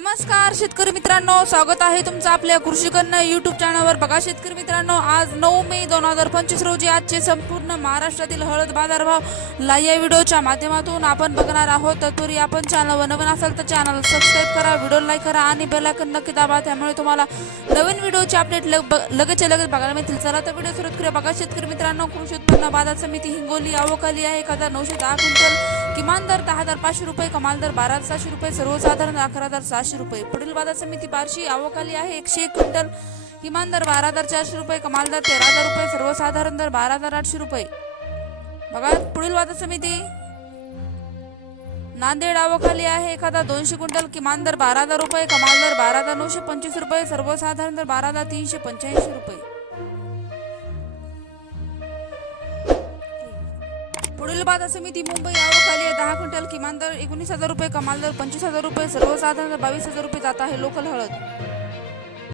Ama नमस्कार शेतकरी मित्रांनो. स्वागत आहे तुमचं आपल्या कृषीकन्या युट्यूब चॅनलवर बघा शेतकरी मित्रांनो आज नऊ मे दोन हजार पंचवीस रोजी आजचे संपूर्ण महाराष्ट्रातील हळद बाजारभाव ला या व्हिडिओच्या माध्यमातून आपण बघणार आहोत. तत्पूर्वी आपण चॅनलवर नवीन असाल तर चॅनल सबस्क्राईब करा व्हिडिओ लाईक करा आणि बेलायकन नक्की दाबा. त्यामुळे तुम्हाला नवीन व्हिडिओचे अपडेट लग ब- लगेच लगेच बघायला मिळतील. चला तर व्हिडिओ सुरू करूया. बघा शेतकरी मित्रांनो कृषी उत्पन्न बाजार समिती हिंगोली आवोखाली आहे. एक हजार नऊशे दहा क्विंटल किमान दर दहा हजार पाचशे रुपये कमाल दर बारा हजार सहाशे रुपये सर्वसाधारण अकरा हजार सहाशे रुपये. पुढील बाजार समिती बार्शी आवकाली आहे. एकशे एक क्विंटल किमान दर बारा हजार चारशे रुपये कमाल दर तेरा हजार रुपये सर्वसाधारण दर बारा हजार आठशे रुपये. बघा पुढील बाजार समिती. नांदेड आवकाली आहे. एखादा दोनशे क्विंटल किमान दर बारा हजार रुपये कमाल दर बारा हजार नऊशे पंचवीस रुपये सर्वसाधारण दर बारा हजार तीनशे पंच्याऐंशी रुपये. पुढील मी समिती मुंबई आवक आहे. दहा क्विंटल किमान दर एकोणीस हजार रुपये कमाल दर पंचवीस हजार रुपये सर्वसाधारण बावीस हजार रुपये जात आहे. लोकल हळद